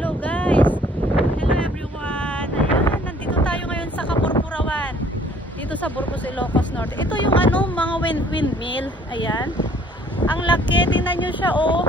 Hello guys. Hello everyone. Ayan, nandito tayo ngayon sa Kapurpurawan. Dito sa Burgos, Ilocos Norte. Ito yung mga windmill. Ayan. Ang laki, tingnan nyo siya oh.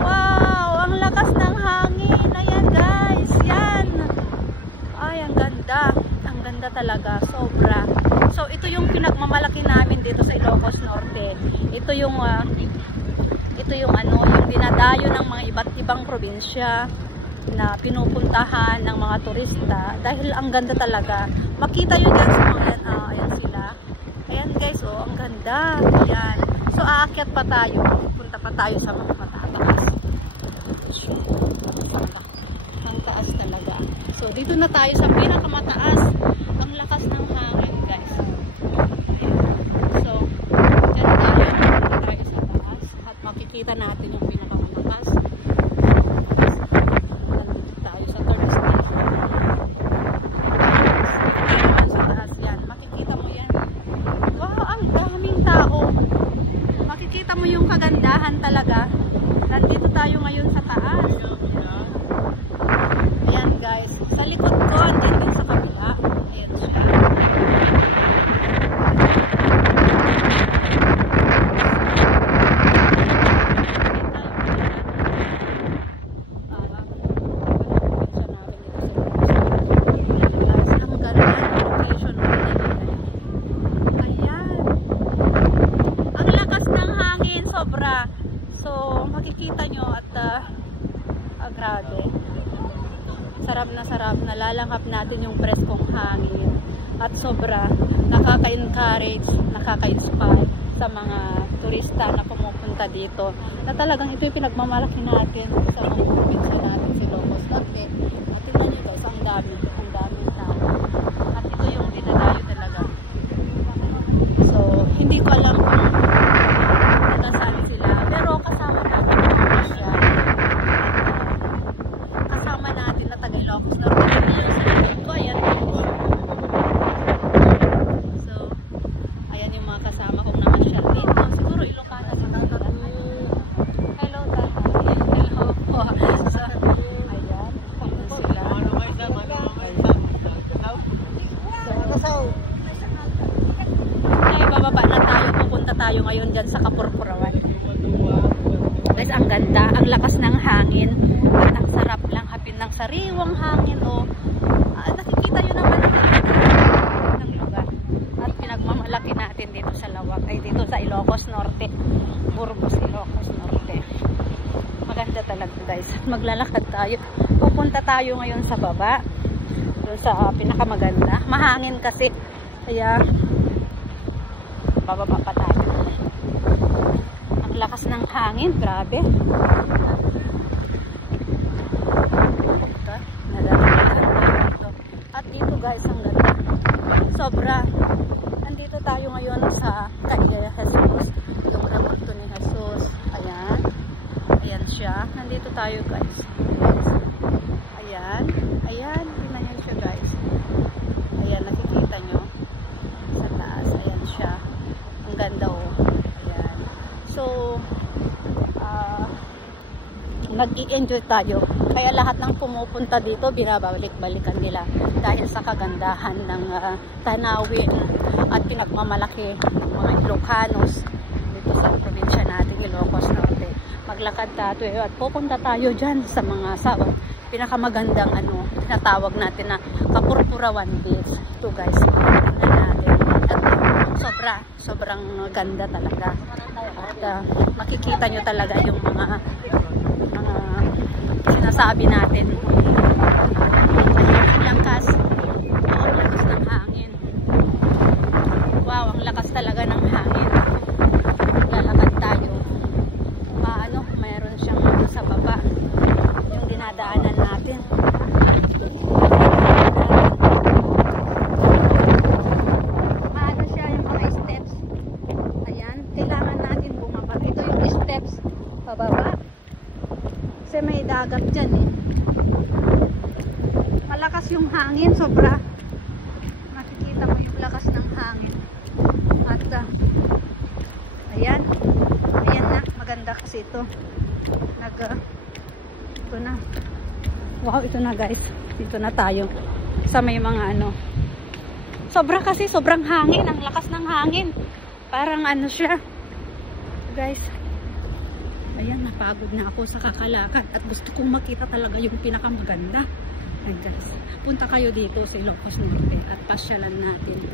Wow, ang lakas ng hangin. Ayan guys, yan. Ay, ang ganda. Ang ganda talaga, sobra. So, ito yung pinagmamalaki namin dito sa Ilocos Norte. Ito yung yung dinadayo ng mga iba't ibang probinsya na pinupuntahan ng mga turista dahil ang ganda talaga. Makita yun dyan sa mga ayan sila. Ayan guys, oh, ang ganda. Ayan. So, aakyat pa tayo. Punta pa tayo sa mga mataas. Ang taas talaga. So, dito na tayo sa pinakamataas. Ang lakas ng hangin guys. Ayan. So, dyan tayo. Punta tayo sa taas. At makikita natin yung pinakamataas. Nandito tayo sa third station. Sa taas yan. Makikita mo yan. Wow, ang daming tao. Makikita mo yung kagandahan talaga. Nandito tayo ngayon sa taas. Ayan guys. Sa likod ko, andyan din sa kabila. Ayan siya. So, makikita nyo at grabe. Sarap na lalanghap natin yung preskong hangin. At sobra nakaka-encourage, nakaka-inspire sa mga turista na pumupunta dito. Na talagang ito yung pinagmamalaki natin sa mga probinsya natin sa Ilocos Norte. At tingnan nyo guys, ang dami tao. At ito yung dinadayo talaga. So, hindi ko alam kung nasali sila. Pero kasama natin yung siya. Kasama natin na taga Ilocos Norte. So, ayan. So, ayan yung mga kasama kong nakasyal dito. Siguro Ilocana sa tatay. Hello, tatay. Hello po. So, ayan. So, ay, bababa na tayo. Pupunta tayo ngayon dyan sa Kapurpurawan. Guys, ang ganda. Ang lakas ng hangin. At ang sarap lang hapin ng sariwang hangin. O, nakikita nyo naman ng lugar. At pinagmamalaki natin dito sa lawak. Ay, dito sa Ilocos Norte. Burgos, Ilocos Norte. Maganda talaga guys. Maglalakad tayo. Pupunta tayo ngayon sa baba. Doon sa pinakamaganda. Mahangin kasi. Kaya, bababa pa tayo. Ang lakas ng hangin, grabe. At dito guys, ang ganda. Sobra. Nandito tayo ngayon sa Calle Jesus. Yung ramorto ni Jesus. Ayan. Ayan siya. Nandito tayo guys. Ayan. Ayan. Tingnan nyo siya guys. Ayan, nakikita nyo. Sa taas. Ayan siya. Ang ganda oh. Ayan. So, nag-i-enjoy tayo. Kaya lahat ng pumupunta dito, binabalik-balikan nila dahil sa kagandahan ng tanawin at pinagmamalaki ng mga Ilocanos dito sa probinsya natin, Ilocos Norte. Maglakad tayo at pupunta tayo dyan sa mga pinakamagandang tinatawag natin na Kapurpurawan Beach. Ito guys, tingnan natin. At sobrang ganda talaga. At makikita nyo talaga yung mga sinasabi natin. Ang lakas ng hangin. Wow, ang lakas talaga ng hangin. Lalakad tayo. Mayroon siyang sa baba. Yung dinadaanan natin. Siya yung mga steps. Ayan, kailangan natin bumaba. Ito yung steps pababa. Kasi may dagat dyan eh. Malakas yung hangin, sobra. Makikita mo yung lakas ng hangin. At ayan. Ayan na, maganda kasi ito. Ito na. Wow, ito na guys. Dito na tayo. Sa may mga ano. Sobrang hangin. Ang lakas ng hangin. Parang ano siya. Guys. Ayan, napagod na ako sa kakalakad. At gusto kong makita talaga yung pinakamaganda. Ayan guys. Punta kayo dito sa Ilocos Norte. At pasyalan natin.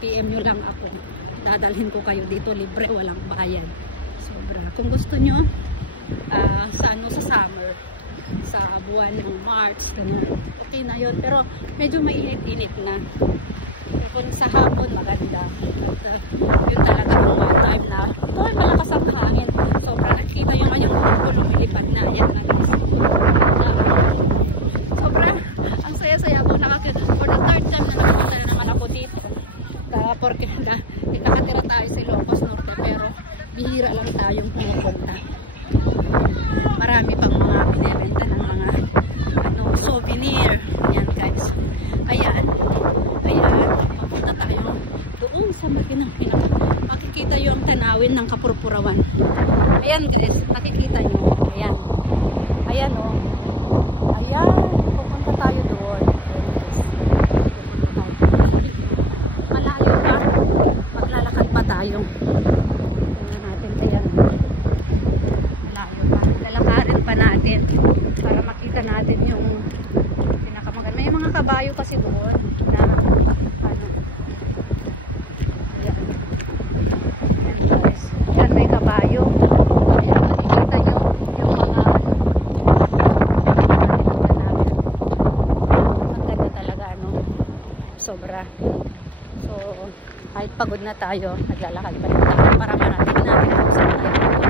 PM nyo lang ako. Dadalhin ko kayo dito. Libre, walang bayad. Sobra. Kung gusto nyo, sa summer, sa buwan ng March, okay na yun. Pero medyo mainit-init na. So, kung sa hapon, maganda. At yun talaga yung time na ito ay malakas ang hangin. Sobra. Nakikita nyo nga yung lumilipad na. Yan na. Sobra. Ang saya-saya ko. For the third time na nakapunta na naman ako dito. Porque nakatira tayo sa Ilocos Norte. Pero bihira lang tayong pumupunta. Marami pang mga binibenta ng mga souvenir. Yan guys. Ayan. Papunta tayo doon sa makinang makikita yung tanawin ng Kapurpurawan. Ayan guys. Makikita nyo. Ayan. Ayan o. Ayan. Pupunta tayo doon. Malayo pa. Maglalakad pa tayo. Natin para makita natin yung pinakamaganda. May mga kabayo kasi doon na ano. Ayan. Ayan guys. Ayan, may kabayo. Ayan, makikita nyo yung mga ang ganda talaga ano. Sobra. So kahit pagod na tayo, naglalakad pa rin tayo para marating natin kung saan tayo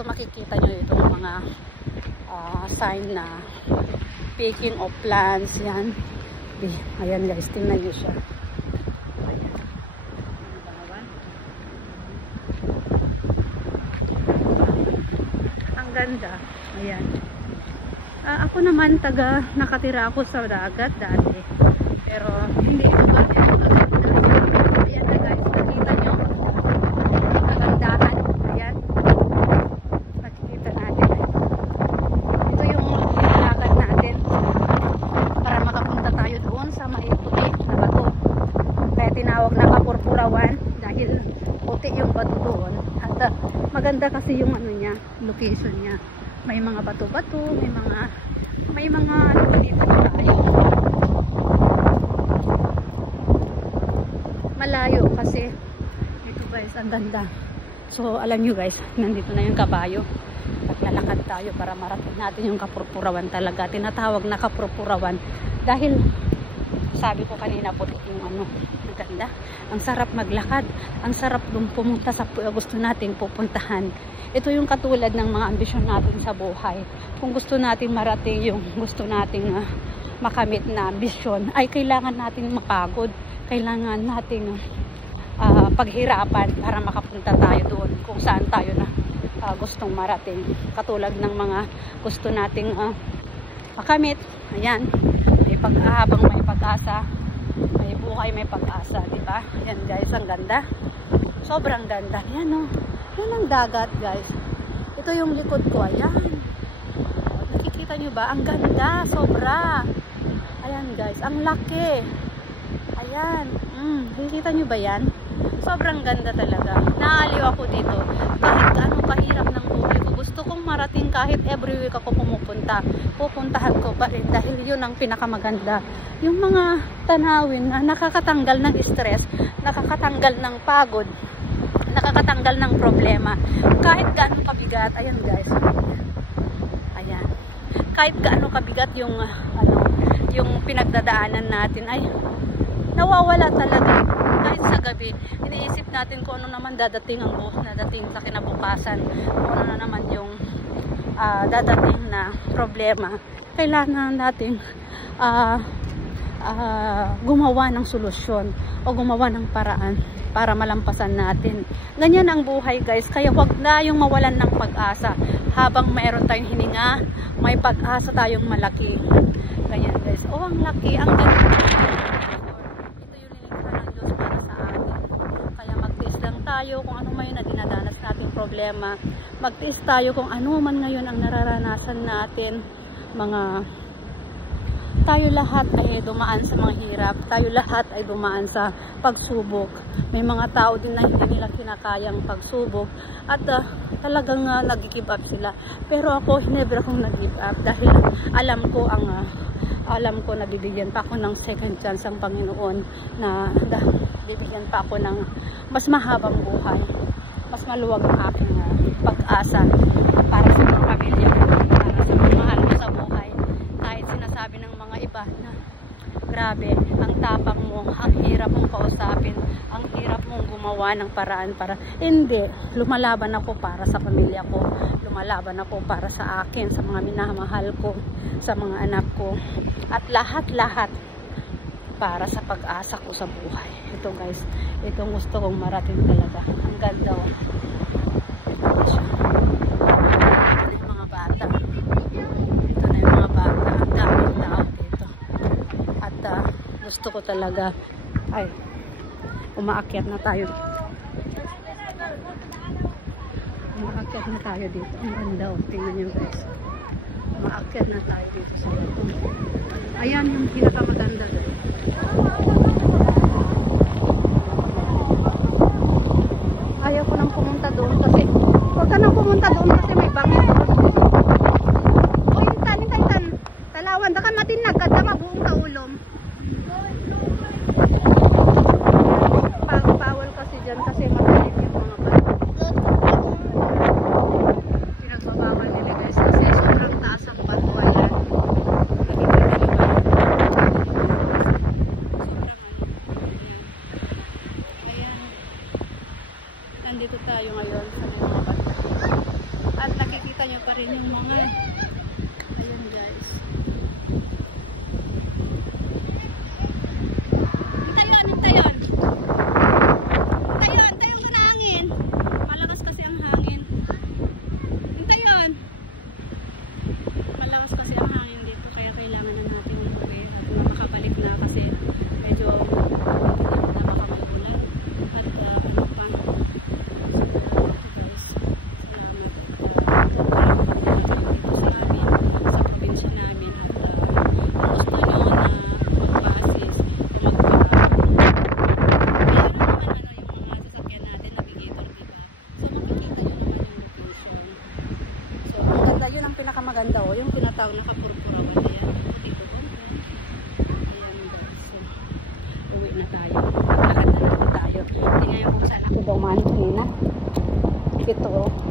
makikita nyo itong mga sign na picking of plants. Yan. Ayan guys, tingnan nyo siya. Ayan. Ang ganda. Ayan. Ako naman nakatira ako sa dagat dati. Pero hindi ito ganyan kaganda. Ayan na guys, nakita nyo ang kagandahan. Ayan. Tinawag na Kapurpurawan dahil puti yung bato doon at maganda kasi yung ano niya, location niya. May mga bato-bato, may mga ano dito tayo. Malayo kasi ito guys, ang ganda. So alam nyo guys, nandito na yung kabayo. Maglalakad tayo para marating natin yung Kapurpurawan talaga. Tinatawag na Kapurpurawan dahil sabi ko kanina puti yung ano, ganda. Ang sarap maglakad. Ang sarap pumunta sa gusto nating pupuntahan. Ito yung katulad ng mga ambisyon natin sa buhay. Kung gusto nating marating yung gusto nating makamit na ambisyon, ay kailangan nating mapagod. Kailangan nating paghirapan para makapunta tayo doon kung saan tayo na gustong marating. Katulad ng mga gusto nating makamit. Ayan. Habang may pag-asa, may buhay, may pag-asa, di ba? Ayan guys, ang ganda. Sobrang ganda. Ayan o. Yan ang dagat guys. Ito yung likod ko. Ayan. Nakikita nyo ba? Ang ganda. Sobra. Ayan guys. Ang laki. Ayan. Nakikita nyo ba yan? Sobrang ganda talaga. Naaliw ako dito. Kahit anong kahirap ng buhay ko, gusto kong marating kahit every week ako pupuntahan ko pa rin dahil yun ang pinakamaganda. Yung mga tanawin na nakakatanggal ng stress, nakakatanggal ng pagod, nakakatanggal ng problema. Kahit gaano kabigat, ayan guys. Ayan. Kahit gaano kabigat yung yung pinagdadaanan natin ay nawawala talaga. Kahit sa gabi, iniisip natin kung ano naman dadating sa kinabukasan, kung ano na naman yung dadating na problema. Kailangan natin gumawa ng solusyon o gumawa ng paraan para malampasan natin. Ganyan ang buhay guys, kaya huwag na yung mawalan ng pag-asa. Habang mayroon tayong hininga, may pag-asa tayong malaki. Ganyan guys. Oh, ang laki, ang ganda. Ito yung nilikha ng Diyos para sa atin. Kaya magtiis lang tayo kung ano man na dinadanas nating problema. Magtiis tayo kung ano man ngayon ang nararanasan natin. Tayo lahat ay dumaan sa mga hirap. Tayo lahat ay dumaan sa pagsubok. May mga tao din na hindi nila kinakayang pagsubok. At talagang nag-give up sila. Pero ako, never akong nag-give up. Dahil alam ko na bibigyan pa ako ng second chance ang Panginoon. Na bibigyan pa ako ng mas mahabang buhay. Mas maluwag ang aking pag-asa para sa mga pamilya ko. Para sa mga mahal ko sa buhay. Kahit sinasabi ng mga iba na grabe, ang tapang mo, ang hirap mong kausapin, ang hirap mong gumawa ng paraan para, hindi, lumalaban ako para sa pamilya ko, lumalaban ako para sa akin, sa mga minamahal ko, sa mga anak ko, at lahat-lahat para sa pag-asa ko sa buhay. Ito guys, itong gusto kong marating talaga. Ang ganda oh. Gusto ko talaga ay umaakyat na tayo dito. Ang ganda oh, tingnan nyo guys, umaakyat na tayo dito sa ito. Ayan yung pinakamaganda guys. Ayaw ko nang pumunta doon kasi huwag ka nang pumunta doon kasi may bangin. O intan talawan da ka matinag kada mabuong kaulom. Bawal kasi dyan kasi matalim yung mga bata. Pinagbabawal nila guys kasi sobrang taas ang batualan. Ayan. Nandito tayo ngayon sa mga bata. At nakikita nyo pa rin yung mga ayan guys. Yun ang pinakamaganda oh, yung tinatawag na kapurpura ko yan. Dito ko. Ayan guys. So, uwi na tayo. Lahat na tayo. Tingnan yung kung saan ako dumaan kanina. Ito oh.